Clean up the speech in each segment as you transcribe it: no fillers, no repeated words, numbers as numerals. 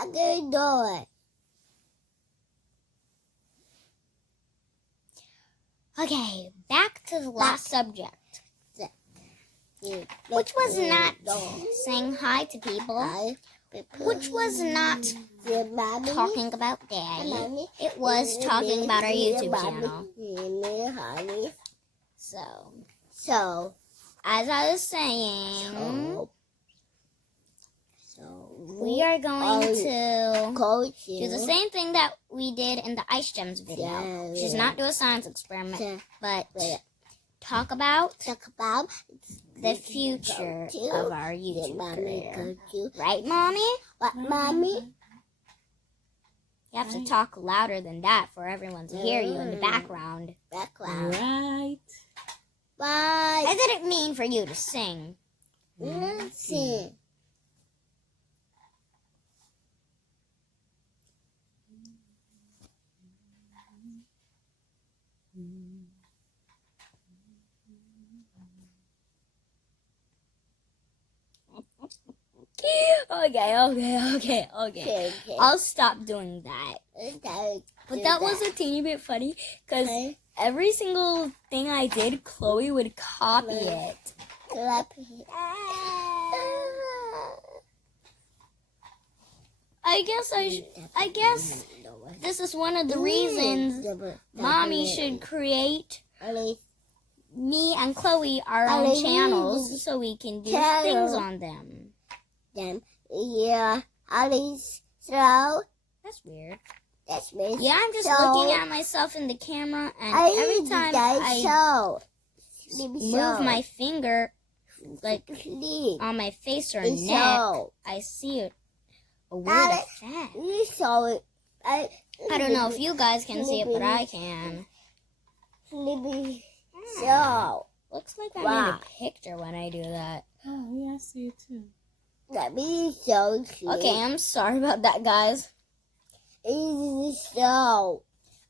I can do it. Okay, back to the last subject, which was not saying hi to people, which was not talking about Daddy. It was talking about our YouTube channel. So, as I was saying, we are going to do the same thing that we did in the Ice Gems video, which is not do a science experiment, but talk about the future of our YouTube career. Right, Mommy? What, Mommy? You have to talk louder than that for everyone to hear you in the background. Right. Bye. I didn't mean for you to sing. Listen. Okay. I'll stop doing that. But that was a teeny bit funny because every single thing I did, Chloe would copy it. I guess this is one of the reasons Mommy should create me and Chloe our own channels so we can do things on them. Yeah, Alice, so That's weird. that's me. Yeah, I'm just looking at myself in the camera, and every time I move my finger, like on my face or neck, I see a weird effect. We saw it. I don't know if you guys can see it, but I can. So Looks like I made a picture when I do that. Oh, yeah, I see it too. that be so cute. Okay, I'm sorry about that, guys. So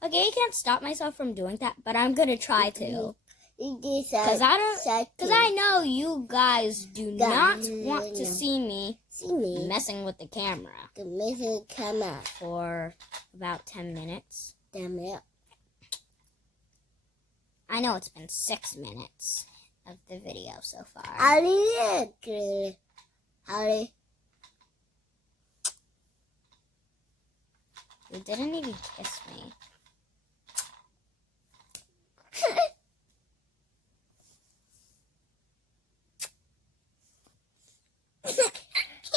Okay, I can't stop myself from doing that, but I'm gonna try to. Because Because I know you guys do not want to see me messing with the camera the missing camera. for about 10 minutes. Damn it. I know it's been 6 minutes of the video so far. Ali. You didn't even kiss me.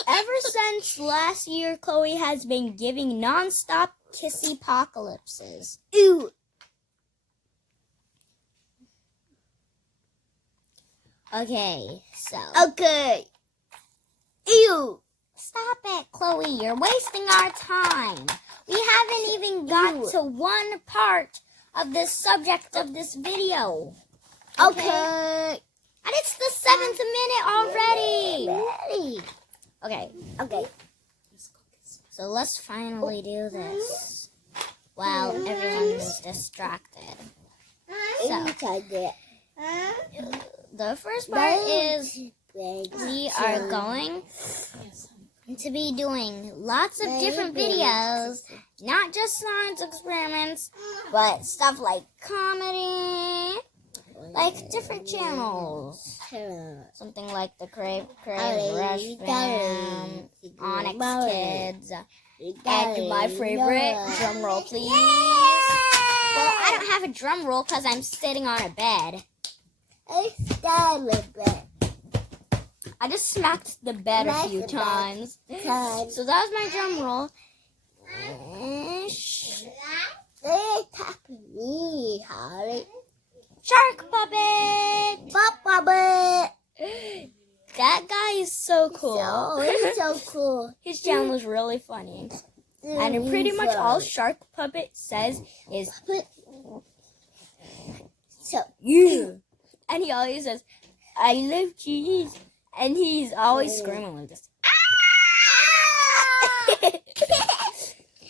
Ever since last year, Chloe has been giving non-stop kissy apocalypses. Ew. Okay, so Okay. Ew. stop it, Chloe. You're wasting our time. We haven't even got to one part of the subject of this video. Okay. And it's the 7th minute already. Ready. Okay, so let's finally do this while everyone is distracted. So, the first part is we are going to be doing lots of different videos, not just science experiments, but stuff like comedy, like different channels. Something like the Crave Rush Fam, Onyx Kids, and my favorite, drum roll please. Well, I don't have a drum roll because I'm sitting on a bed. I just smacked the bed a few times. So that was my drum roll. Shark puppet! That guy is so cool. It's so cool. His channel is really funny. And pretty much all Shark Puppet says is, yeah. And he always says, I love cheese. And he's always screaming like this.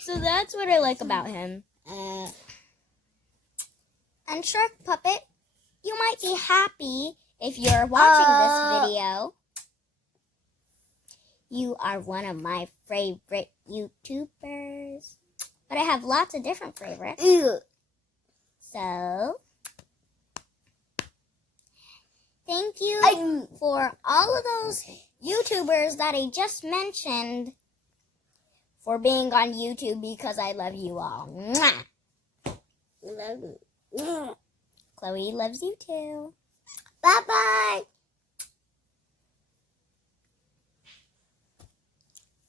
So that's what I like about him. And Shark Puppet, you might be happy if you're watching this video. You are one of my favorite YouTubers. But I have lots of different favorites. Ew. So, thank you for all of those YouTubers that I just mentioned for being on YouTube because I love you all. Mwah! Chloe loves you too. Bye-bye.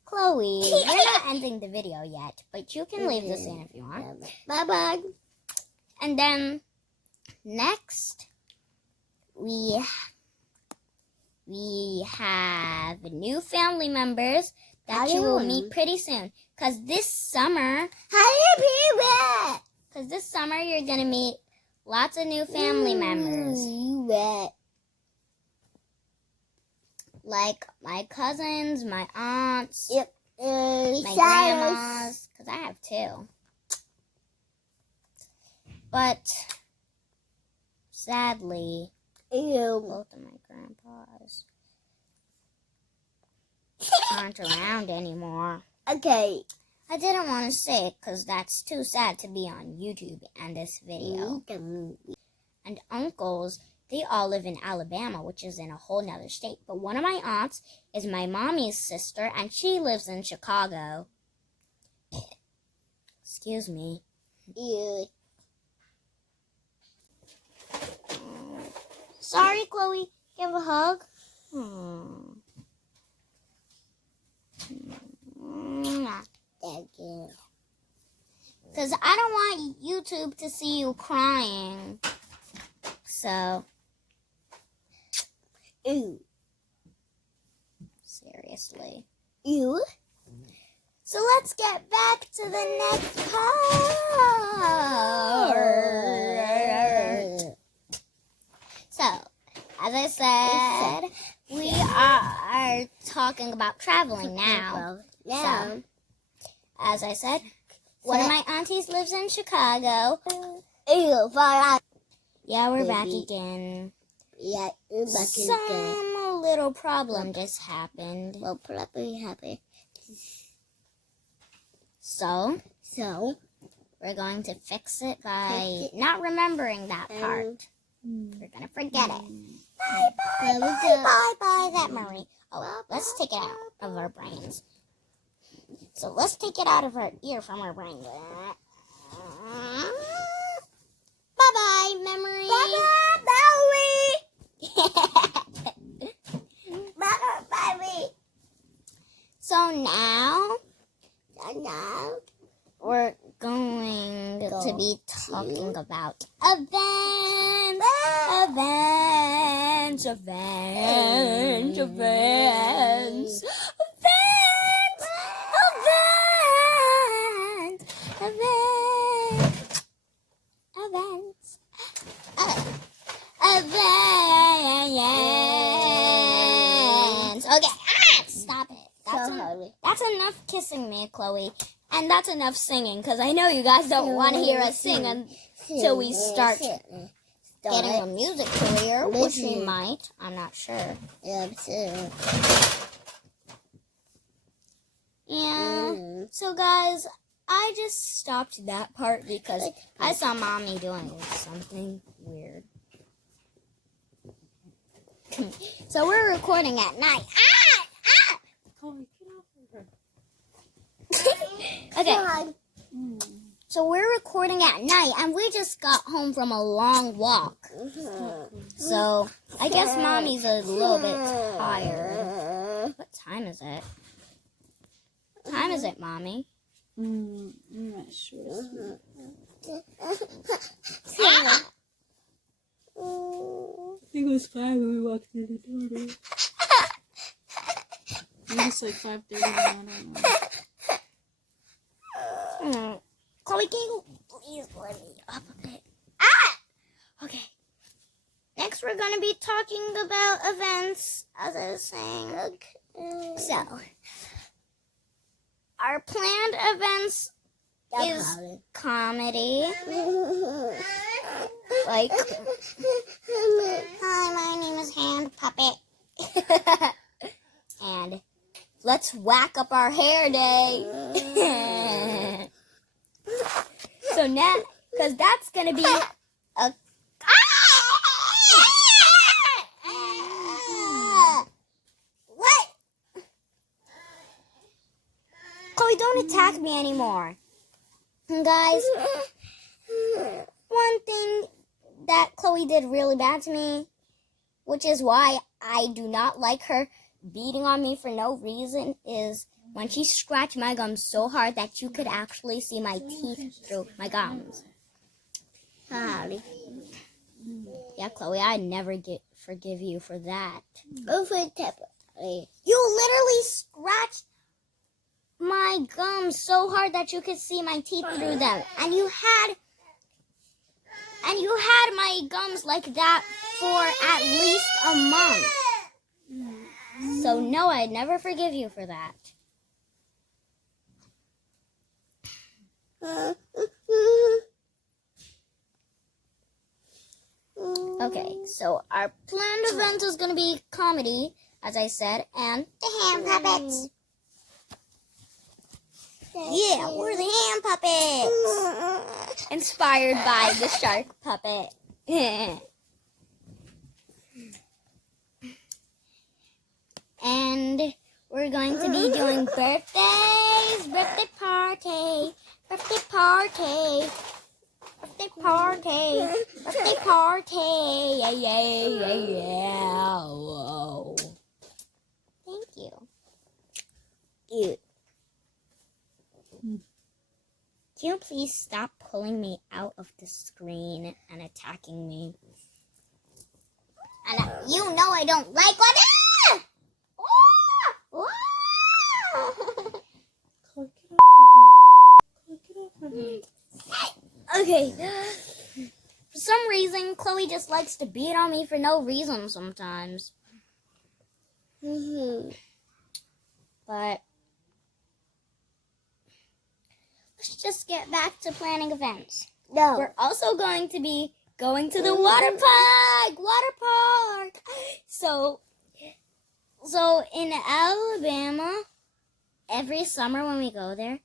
Chloe, we're not ending the video yet, but you can leave this in if you want. Bye-bye. And then next, we have new family members that you will meet pretty soon. Cause this summer you're gonna meet lots of new family members, You bet. like my cousins, my aunts, Yep. my grandmas. Cause I have two. But sadly, Ew. both of my grandpas aren't around anymore. Okay. I didn't want to say it because that's too sad to be on YouTube and this video. And uncles, they all live in Alabama, which is in a whole nother state. But one of my aunts is my mommy's sister, and she lives in Chicago. Excuse me. Ew. Sorry, Chloe. Give a hug. Thank you. Because I don't want YouTube to see you crying. So, Ew. seriously. Ew. So let's get back to the next part. So, as I said, we are talking about traveling now. Now. As I said, one of my aunties lives in Chicago. Ew. Far out. Yeah, we're back Baby. again. Yeah. Back again. Some little problem just happened. Well, probably happy. So, So. we're going to fix it by not remembering that part. We're going to forget it. There we go. Bye, that memory. Oh, let's take it out of our brains. So let's take it out of our ear from our brain. Bye-bye, memory. Bye-bye. So now Now. we're going to be talking about events. Okay, stop it. That's enough kissing me, Chloe. And that's enough singing, because I know you guys don't want to hear us sing until we start getting a music career, which we might. I'm not sure. Yeah. So, guys, I just stopped that part because I saw Mommy doing something weird. So we're recording at night. Chloe, get off of her. Okay. So we're recording at night, and we just got home from a long walk. So I guess Mommy's a little bit tired. What time is it? What time is it, Mommy? I'm not sure. I think it was 5 when we walked through the door. Maybe it's like 5:30 now. I don't know. Chloe, can you please let me up a bit? Okay. Next, we're going to be talking about events, as I was saying. So, our planned events is comedy. Like, hi, my name is Hand Puppet. And let's whack up our hair day. So now, because that's going to be a... What? Chloe, don't attack me anymore. And guys, one thing that Chloe did really bad to me, which is why I do not like her beating on me for no reason, is when she scratched my gums so hard that you could actually see my teeth through my gums. Sorry. Yeah, Chloe, I'd never forgive you for that. Over tip. You literally scratched my gums so hard that you could see my teeth through them. And you had my gums like that for at least a month. So no, I'd never forgive you for that. Okay, so our planned event is going to be comedy, as I said, and The hand puppets. yeah, we're the hand puppets. Inspired by the shark puppet. And we're going to be doing birthdays, birthday party, birthday party, birthday party, birthday party. Yeah, yeah, yeah, yeah. Whoa. Thank you. You. Can you please stop pulling me out of the screen and attacking me? And you know I don't like what. Chloe, get off of her. Chloe, get off of her. Okay. For some reason, Chloe just likes to beat on me for no reason sometimes. But let's just get back to planning events. No. We're also going to be going to the water park. So in Alabama, every summer when we go there,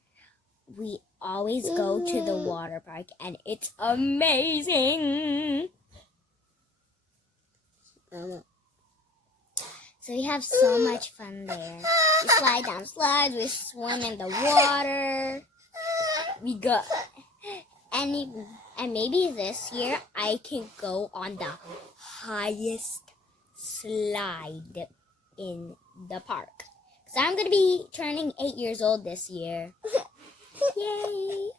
we always go to the water park, and it's amazing. So we have so much fun there. We slide down slides, we swim in the water. We go, and maybe this year I can go on the highest slide in the park. Because I'm going to be turning 8 years old this year. Yay!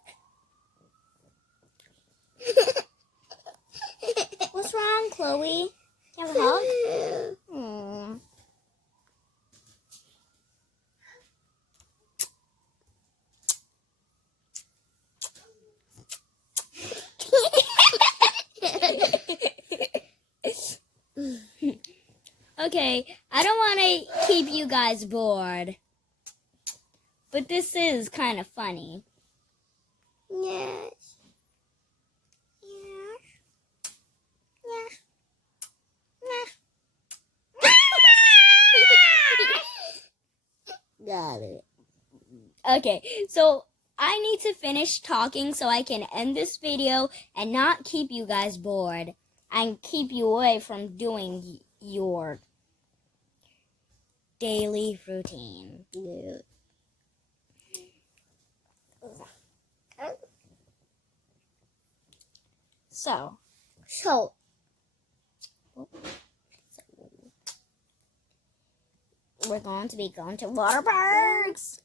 What's wrong, Chloe? You have a hug? Aww. Okay, I don't want to keep you guys bored, but this is kind of funny. Yes. Got it. Okay, so I need to finish talking so I can end this video and not keep you guys bored and keep you away from doing your daily routine. Yeah. So, we're going to be going to water parks.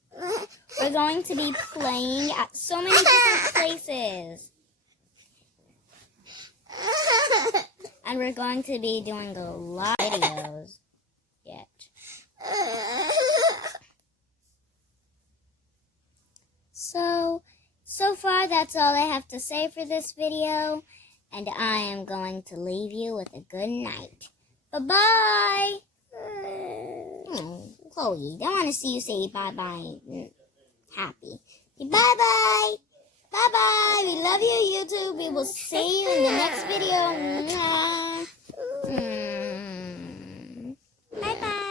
We're going to be playing at so many different places. And we're going to be doing a lot of videos yet. So far that's all I have to say for this video. And I am going to leave you with a good night. Bye-bye. Chloe, don't want to see you say bye-bye happy. Bye-bye. Bye-bye. We love you, YouTube. We will see you in the next video. Bye-bye.